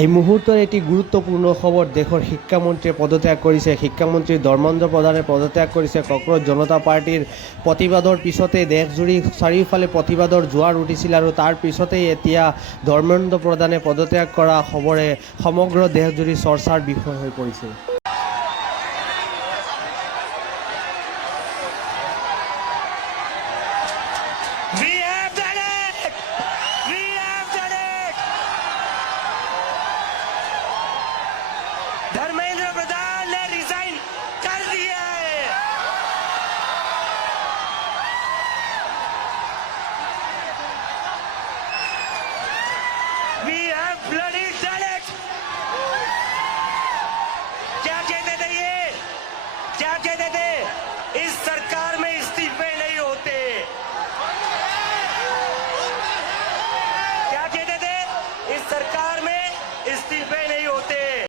এই মুহূৰ্তৰ এটি গুৰুত্বপূৰ্ণ খবৰ দেশৰ শিক্ষামন্ত্ৰীয়ে পদত্যাগ কৰিছে। শিক্ষামন্ত্ৰী ধৰ্মেন্দ্ৰ প্ৰধানে পদত্যাগ কৰিছে। কক্ৰজ জনতা পাৰ্টিৰ প্ৰতিবাদৰ পিছতে দেশজুৰি চাৰিওফালে প্ৰতিবাদৰ জোৱাৰ উঠিছিল আৰু তাৰ পিছতেই এতিয়া ধৰ্মেন্দ্ৰ প্ৰধানে পদত্যাগ কৰা খবৰে সমগ্ৰ দেশজুৰি চৰ্চাৰ বিষয় হৈ পৰিছে।